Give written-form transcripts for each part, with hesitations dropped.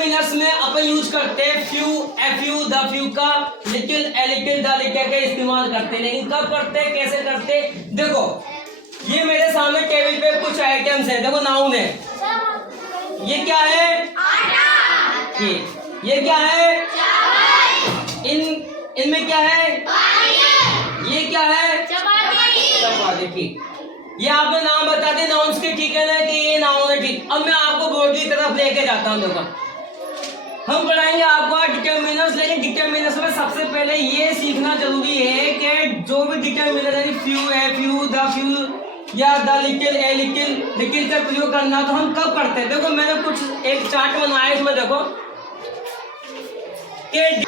Determiners में अपन use करते हैं फ्यू, एफ्यू, द फ्यू का, little, a little, the little का इस्तेमाल करते हैं। लेकिन कब करते हैं, कैसे करते हैं? देखो ये मेरे सामने टेबल पे कुछ आइटम्स है। देखो नाउन है, ये क्या है? आटा। ये क्या है? चावल। इनमें क्या है? पानी। ये क्या है? चपाती। ठीक, ये आपने नाम बता दिए नाउन्स के, ठीक है ना, कि ये नाउन है। ठीक, अब मैं आपको बोर्ड की तरफ लेके जाता हूँ। देखो हम पढ़ाएंगे आपको डिटरमिनर्स, लेकिन डिटरमिनर्स में सबसे पहले ये सीखना जरूरी है कि जो भी डिटरमिनर है, फ्यू, एफ्यू, द फ्यू या the little, a little, little का प्रयोग करना तो हम कब करते हैं? देखो मैंने कुछ एक चार्ट बनाया, इसमें देखो कि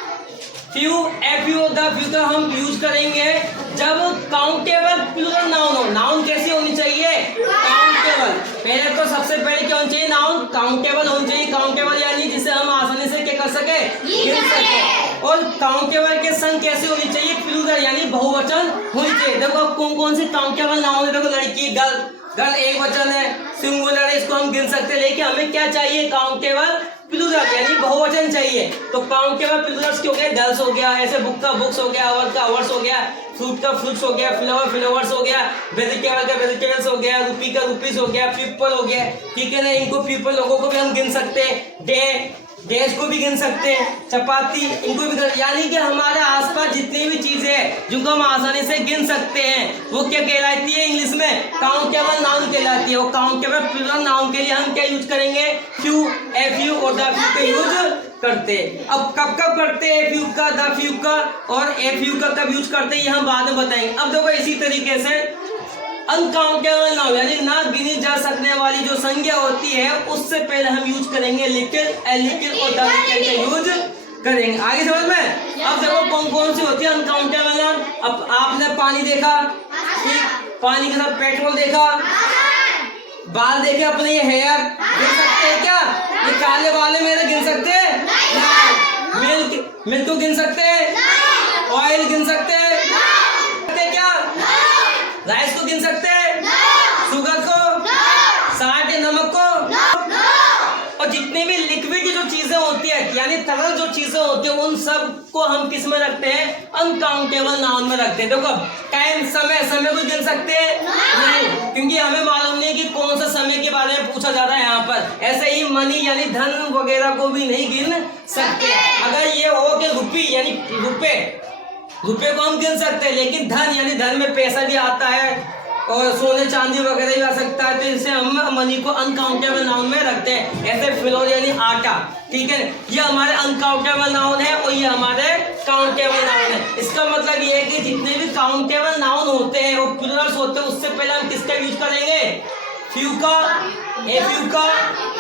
फ्यू, एफ्यू, द फ्यू का हम यूज करेंगे जब काउंटेबल प्लूरल नाउन हो। नाउन कैसी होनी चाहिए? काउंटेबल। पहले तो सबसे पहले क्या होना चाहिए? नाउन काउंटेबल होनी चाहिए। काउंटेबल यानी जिसे हम आसानी से क्या कर सके? गिन सके। और काउंटेबल के संग कैसे होनी चाहिए? प्लूरल यानी बहुवचन होनी चाहिए। देखो कौन कौन सी काउंटेबल नाउन है। देखो लड़की, गर्ल, गर्ल एक वचन है, सिंगुलर है, इसको हम गिन सकते हैं। लेकिन हमें क्या चाहिए? काउंटेबल प्लूरल यानी बहुवचन चाहिए। तो काउंटेबल प्लूरल्स क्या हो गया? गर्ल्स हो गया, ऐसे बुक का बुक्स हो गया, अवर का अवर्स हो गया, फ्रूट का फ्रूट्स हो गया, फ्लावर फ्लावर्स हो गया, वेजिटेबल का वेजिटेबल्स हो गया, रुपी का रुपीस हो गया, पीपल हो गया, ठीक है ना। इनको पीपल लोगों को भी हम गिन सकते हैं। डे, डेज को भी गिन सकते हैं, चपाती, इनको भी गिन, यानी कि हमारे आसपास जितनी भी चीजें हैं जिनको हम आसानी से गिन सकते हैं वो क्या कहलाती है? इंग्लिश में काउंटेबल नाउन कहलाती है। वो काउंटेबल प्लूरल नाउन के लिए हम क्या यूज करेंगे? फ्यू, एफ्यू और द फ्यू का यूज करते हैं। अब कब कब करते हैं एफ्यू का, द फ्यू का और एफ्यू का कब यूज करते हैं, ये हम बाद में बताएंगे। अब देखो इसी तरीके से अनकाउंटेबल नाउन यानी ना गिनी जा सकने वाली जो संज्ञा होती है उससे पहले हम यूज करेंगे लिटिल, ए लिटिल और द लिटिल का यूज करेंगे। आगे समझ में? अब देखो कौन कौन सी होती है अनकाउंटेबल नाउन। अब आपने पानी देखा, ठीक, पानी के साथ पेट्रोल देखा, बाल देखे अपने, ये हेयर गिन सकते हैं क्या? ये काले बाल है मेरे, गिन सकते हैं? मिल्क, मिल्क को गिन सकते हैं? ऑयल गिन सकते हैं क्या? राइस को गिन सकते हैं? शुगर को? साल्ट या नमक को? और जितनी भी लिक्विड जो चीजें होती है यानी तरल जो चीजें होती है उन सब को हम किस में रखते हैं? अनकाउंटेबल नाउन में रखते हैं। देखो टाइम, समय, समय को गिन सकते हैं? नहीं, क्योंकि हमें मालूम नहीं कि कौन सा समय के बारे में पूछा जा रहा है यहाँ पर। ऐसे ही मनी यानी धन वगैरह को भी नहीं गिन सकते। अगर ये हो कि रुपी यानी रुपए, रुपए को हम गिन सकते हैं, लेकिन धन यानी धन में पैसा भी आता है और सोने चांदी वगैरह भी आ सकता है, तो इसे हम मनी को अनकाउंटेबल नाउन में रखते हैं। ऐसे फ्लोर यानी आटा, ठीक है, ये हमारे अनकाउंटेबल नाउन है और ये हमारे काउंटेबल नाउन है। इसका मतलब ये है कि जितने भी काउंटेबल नाउन होते हैं वो प्लूरल्स होते हैं, उससे पहले हम किसका यूज करेंगे? फ्यू का, एफ्यू का,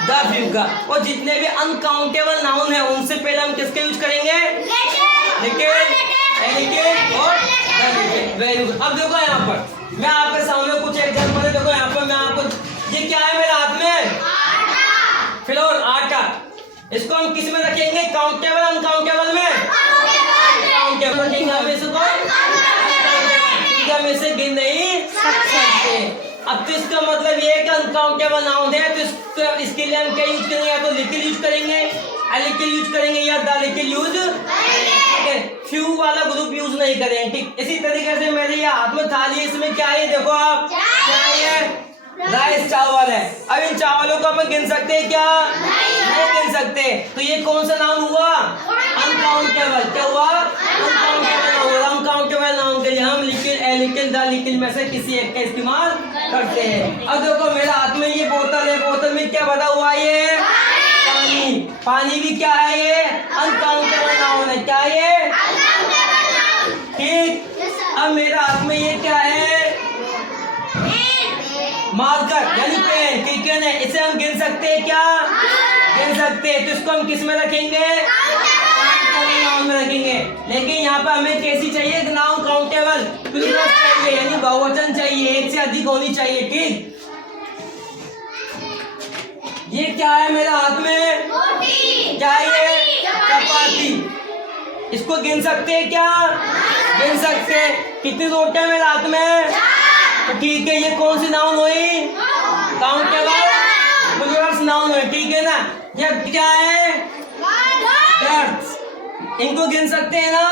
द फ्यू का। और जितने भी अनकाउंटेबल नाउन है उनसे पहले हम किसका यूज करेंगे? और वेरी गुड। अब देखो यहाँ पर मैं आपके सामने कुछ एग्जाम्पल है। देखो यहाँ पर मैं आपको, ये क्या है मेरे हाथ में? फ्लोर, आटा। इसको हम किस में रखेंगे? काउंटेबल, अनकाउंटेबल में? काउंटेबल रखेंगे। हम इसे गिन नहीं सकते। अब तो इसका मतलब ये है कि अनकाउंटेबल नाउन है तो इसके लिए हम क्या यूज करेंगे? या तो लिटिल यूज करेंगे, ए लिटिल यूज करेंगे या द लिटिल यूज। फ्यू वाला ग्रुप यूज नहीं करें, ठीक। इसी तरीके से मेरे ये हाथ में थाली है, इसमें क्या है? देखो आप, क्या है? राइस, चावल है। अब इन चावलों को अपन गिन सकते हैं क्या? नहीं गिन सकते। तो ये कौन सा नाउन हुआ? अनकाउंटेबल। क्या हुआ? अनकाउंटेबल। अनकाउंटेबल नाउन के लिए हम little, a little, the little में से किसी एक का इस्तेमाल करते हैं। अब देखो मेरे हाथ में ये बोतल है, बोतल में क्या भरा हुआ है? ये पानी। पानी भी क्या है? ये अनकाउंटेबल नाउन है। क्या है? ठीक। अब मेरे हाथ में ये क्या है? मार्कर यानी पेन, ठीक है ना। इसे हम गिन सकते हैं क्या? गिन सकते हैं। तो इसको हम किस में रखेंगे? नाउन में रखेंगे। लेकिन यहाँ पर हमें कैसी चाहिए? नाउन काउंटेबल प्लूरल चाहिए यानी बहुवचन चाहिए, एक से अधिक होनी चाहिए, ठीक। ये क्या है मेरे हाथ में? क्या है ये? चपाती। इसको गिन सकते हैं क्या? गिन सकते हैं। कितनी रोटियां मेरे हाथ में? तो ठीक है, ये कौन सी नाउन हुई? काउंटेबल प्लूरल नाउन हुई, ठीक है ना। ये क्या है? बर्ड्स। इनको गिन सकते हैं ना?